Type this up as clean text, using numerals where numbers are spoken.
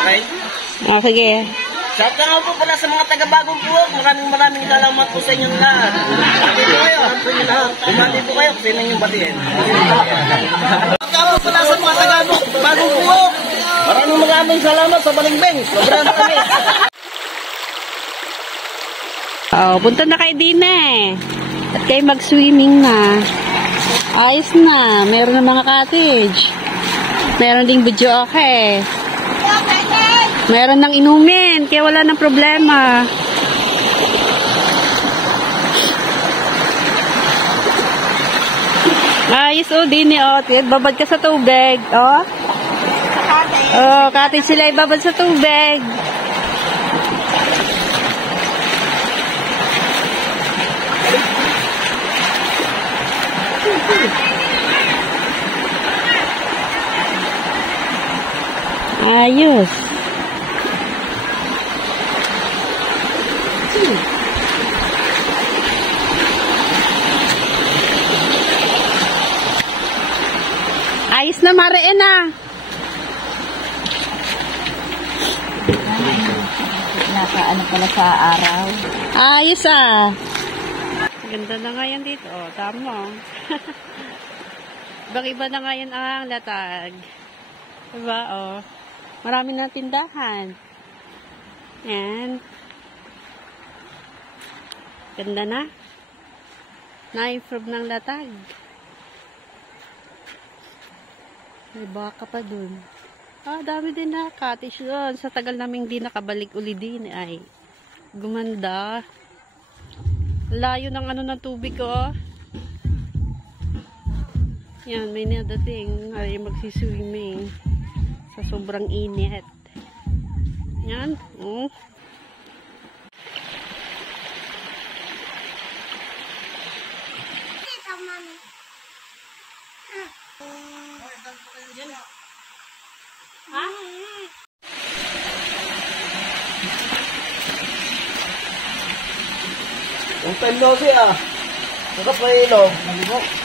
Okay? Oh, sige. Shout out po pala sa mga taga-Bagong Buhok. Maraming salamat po sa inyong lahat. Bati po kayo. Bumati po kayo kung sino yung batiin. Shout out po pala sa mga taga-Bagong Buhok. Maraming salamat sa Balingbeng. Sobrang kami. Oh, punta na kayo din eh. At kayo mag-swimming na. Ayos na. Meron na mga cottage. Meron ding video okay. Meron ng inumin. Kaya wala ng problema. Ayos o din eh. Oh, babad ka sa tubig. Oh. Oh, cottage sila ibabad sa tubig. Ayos. Ayos na mariin na. Nakaano pala sa araw. Ayos ah. Ganda na nga yan dito. Oh, tama. Ibang-iba na nga yan ang latag. Diba? Oh. Marami na tindahan. Yan. Ganda na. Na-improve ng latag. May baka pa dun. Ah, dami din na cottage doon. Sa tagal namin di nakabalik uli din ay gumanda. Layo ng ano ng tubig ko. Yan, may nadating ay magsiswimming sa sobrang init. Yan. Oh. Ha? Yung time no siya. Saka pa ilo. Nalibok.